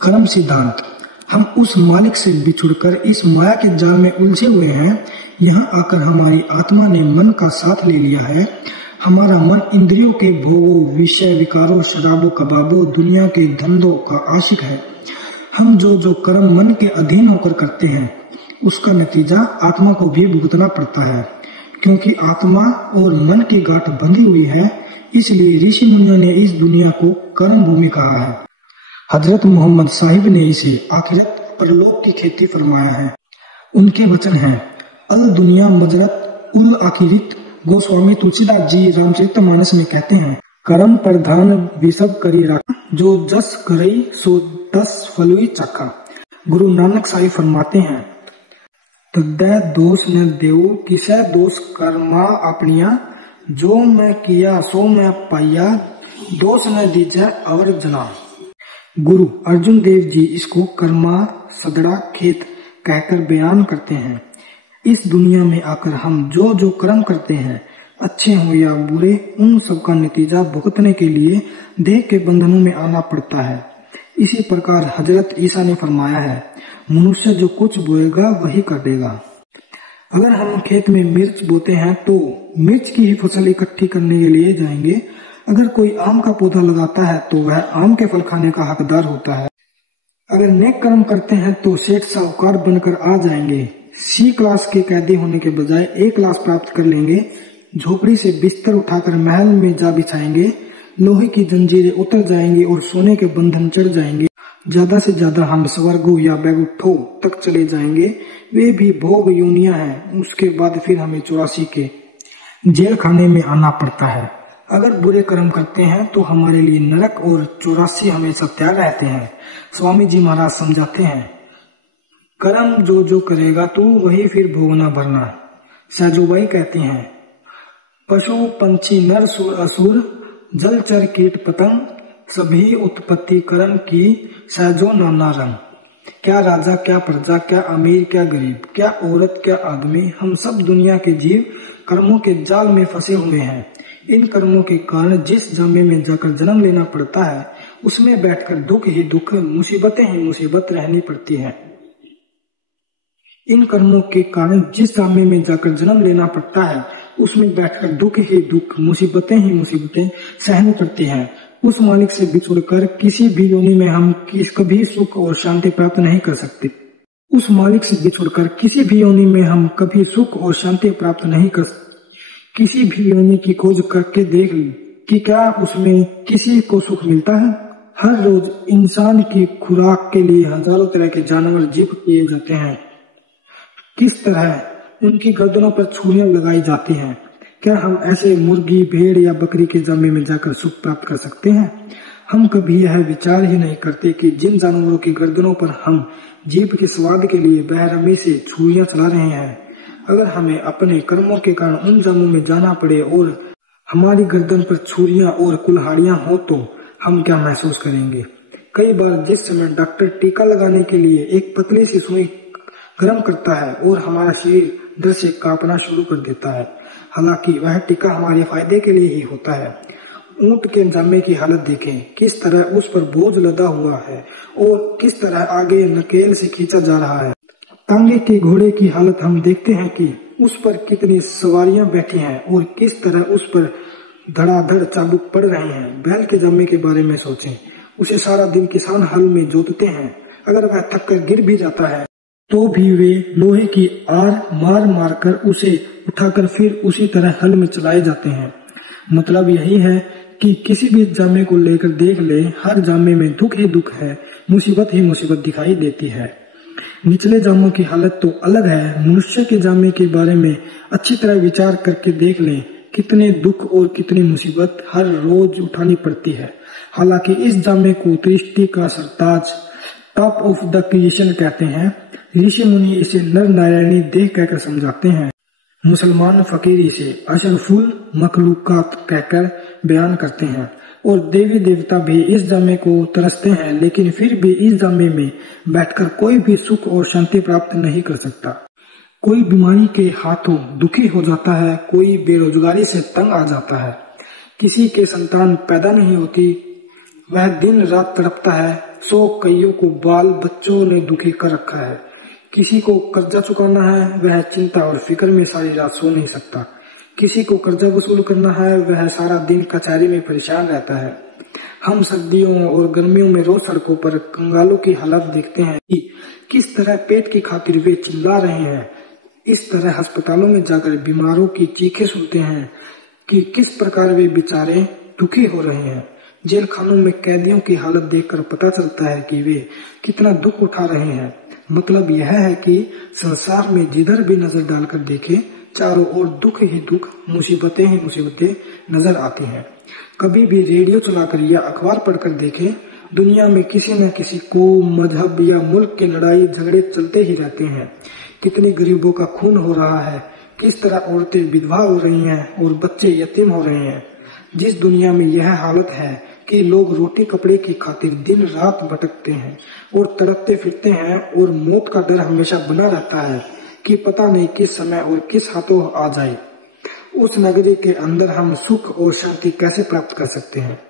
कर्म सिद्धांत। हम उस मालिक से बिछुड़कर इस माया के जाल में उलझे हुए हैं। यहाँ आकर हमारी आत्मा ने मन का साथ ले लिया है। हमारा मन इंद्रियों के भोगों, विषय विकारों, शराबों, कबाबों, दुनिया के धंधों का आशिक है। हम जो कर्म मन के अधीन होकर करते हैं, उसका नतीजा आत्मा को भी भुगतना पड़ता है। क्योंकि आत्मा और मन की गांठ बंधी हुई है, इसलिए ऋषि मुनियों ने इस दुनिया को कर्म भूमि कहा है। हजरत मोहम्मद साहिब ने इसे आखिरत परलोक की खेती फरमाया है। उनके वचन हैं, अल दुनिया मजरत उल आखिरत। गोस्वामी तुलसीदास जी रामचरितमानस में कहते हैं, कर्म प्रधान विसब करी राखा, जो जस करई सो तस फलुई चाखा। गुरु नानक साहिब फरमाते हैं, तद्दै दोष न देऊ किसै दोष कर्मा अपनिया, जो मैं किया सो मैं पाया, दोष न दीजै और जना। गुरु अर्जुन देव जी इसको कर्मा सदड़ा खेत कहकर बयान करते हैं। इस दुनिया में आकर हम जो कर्म करते हैं, अच्छे हो या बुरे, उन सब का नतीजा भुगतने के लिए देह के बंधनों में आना पड़ता है। इसी प्रकार हजरत ईसा ने फरमाया है, मनुष्य जो कुछ बोएगा वही काटेगा। अगर हम खेत में मिर्च बोते हैं तो मिर्च की ही फसल इकट्ठी करने के लिए जाएंगे। अगर कोई आम का पौधा लगाता है तो वह आम के फल खाने का हकदार होता है। अगर नेक कर्म करते हैं तो सेठ साहूकार बनकर आ जाएंगे। सी क्लास के कैदी होने के बजाय ए क्लास प्राप्त कर लेंगे। झोपड़ी से बिस्तर उठाकर महल में जा बिछाएंगे। लोहे की जंजीरें उतर जाएंगी और सोने के बंधन चढ़ जाएंगे। ज्यादा से ज्यादा हम स्वर्गो या बैकुंठों तक चले जाएंगे। वे भी भोग योनियां हैं। उसके बाद फिर हमें 84 के जेल खाने में आना पड़ता है। अगर बुरे कर्म करते हैं तो हमारे लिए नरक और 84 हमेशा तैयार रहते हैं। स्वामी जी महाराज समझाते हैं, कर्म जो करेगा तू वही फिर भोगना भरना। सहजोबाई कहते हैं, पशु पंछी नर सुर असुर, जलचर कीट पतंग, सभी उत्पत्ति कर्म की सहजो नाना रंग। क्या राजा, क्या प्रजा, क्या अमीर, क्या गरीब, क्या औरत, क्या आदमी, हम सब दुनिया के जीव कर्मों के जाल में फंसे हुए हैं। इन कर्मों के कारण जिस जामे में जाकर जन्म लेना पड़ता है, उसमें बैठकर दुख ही दुख, मुसीबतें ही मुसीबत रहनी पड़ती है। इन कर्मों के कारण जिस जामे में जाकर जन्म लेना पड़ता है, उसमें बैठकर दुख ही दुख, मुसीबतें ही मुसीबतें सहनी पड़ती हैं। उस मालिक से बिछुड़कर किसी भी योनि में हम कभी सुख और शांति प्राप्त नहीं कर सकते। उस मालिक से बिछुड़कर किसी भी योनि में हम कभी सुख और शांति प्राप्त नहीं कर सकते। किसी भी योनि की खोज करके देख कि क्या उसमें किसी को सुख मिलता है। हर रोज इंसान की खुराक के लिए हजारों तरह के जानवर जीव किए जाते हैं। किस तरह उनकी गर्दनों पर छुरियां लगाई जाती हैं। क्या हम ऐसे मुर्गी, भेड़ या बकरी के जामे में जाकर सुख प्राप्त कर सकते हैं? हम कभी यह विचार ही नहीं करते कि जिन जानवरों की गर्दनों पर हम जीभ के स्वाद के लिए बेरहमी से छुरियां चला रहे हैं, अगर हमें अपने कर्मों के कारण उन जामों में जाना पड़े और हमारी गर्दन पर छुरियां और कुल्हाड़ियां हो तो हम क्या महसूस करेंगे? कई बार जिस समय डॉक्टर टीका लगाने के लिए एक पतली सी सुई गर्म करता है और हमारा शरीर डर से कांपना शुरू कर देता है, हालांकि वह टीका हमारे फायदे के लिए ही होता है। ऊंट के जामे की हालत देखें, किस तरह उस पर बोझ लदा हुआ है और किस तरह आगे नकेल से खींचा जा रहा है। तांगे के घोड़े की हालत हम देखते हैं कि उस पर कितनी सवारियां बैठी हैं और किस तरह उस पर धड़ाधड़ चाबुक पड़ रहे हैं। बैल के जामे के बारे में सोचें, उसे सारा दिन किसान हल में जोतते हैं। अगर वह थक कर गिर भी जाता है तो भी वे लोहे की आर मार मार कर उसे उठाकर फिर उसी तरह हल में चलाए जाते हैं। मतलब यही है कि किसी भी जामे को लेकर देख ले, हर जामे में दुख ही दुख है, मुसीबत ही मुसीबत दिखाई देती है। निचले जामों की हालत तो अलग है। मनुष्य के जामे के बारे में अच्छी तरह विचार करके देख लें, कितने दुख और कितनी मुसीबत हर रोज उठानी पड़ती है। हालांकि इस जामे को सृष्टि का सरताज, टॉप ऑफ द क्रिएशन कहते हैं। ऋषि मुनि इसे नर नारायणी देह कहकर समझाते हैं। मुसलमान फकीर इसे अशरफुल मखलूकात कहकर बयान करते हैं और देवी देवता भी इस जामे को तरसते हैं, लेकिन फिर भी इस जामे में बैठकर कोई भी सुख और शांति प्राप्त नहीं कर सकता। कोई बीमारी के हाथों दुखी हो जाता है, कोई बेरोजगारी से तंग आ जाता है, किसी के संतान पैदा नहीं होती, वह दिन रात तड़पता है। 100 कईयों को बाल बच्चों ने दुखी कर रखा है। किसी को कर्जा चुकाना है, वह चिंता और फिक्र में सारी रात सो नहीं सकता। किसी को कर्जा वसूल करना है, वह सारा दिन कचहरी में परेशान रहता है। हम सर्दियों और गर्मियों में रोज सड़कों पर कंगालों की हालत देखते हैं कि किस तरह पेट की खातिर वे चिल्ला रहे हैं। इस तरह अस्पतालों में जाकर बीमारों की चीखें सुनते हैं कि किस प्रकार वे बेचारे दुखी हो रहे हैं। जेल खानों में कैदियों की हालत देखकर पता चलता है कि वे कितना दुख उठा रहे हैं। मतलब यह है कि संसार में जिधर भी नजर डालकर देखे, चारों ओर दुख ही दुख, मुसीबतें ही मुसीबतें नजर आती हैं। कभी भी रेडियो चलाकर या अखबार पढ़कर देखें, दुनिया में किसी न किसी कौम, मजहब या मुल्क के लड़ाई झगड़े चलते ही रहते हैं। कितने गरीबों का खून हो रहा है, किस तरह औरतें विधवा हो रही हैं और बच्चे यतीम हो रहे हैं। जिस दुनिया में यह हालत है कि लोग रोटी कपड़े की खातिर दिन रात भटकते हैं और तड़पते फिरते हैं और मौत का डर हमेशा बना रहता है कि पता नहीं किस समय और किस हाथों आ जाए, उस नगरी के अंदर हम सुख और शांति कैसे प्राप्त कर सकते हैं।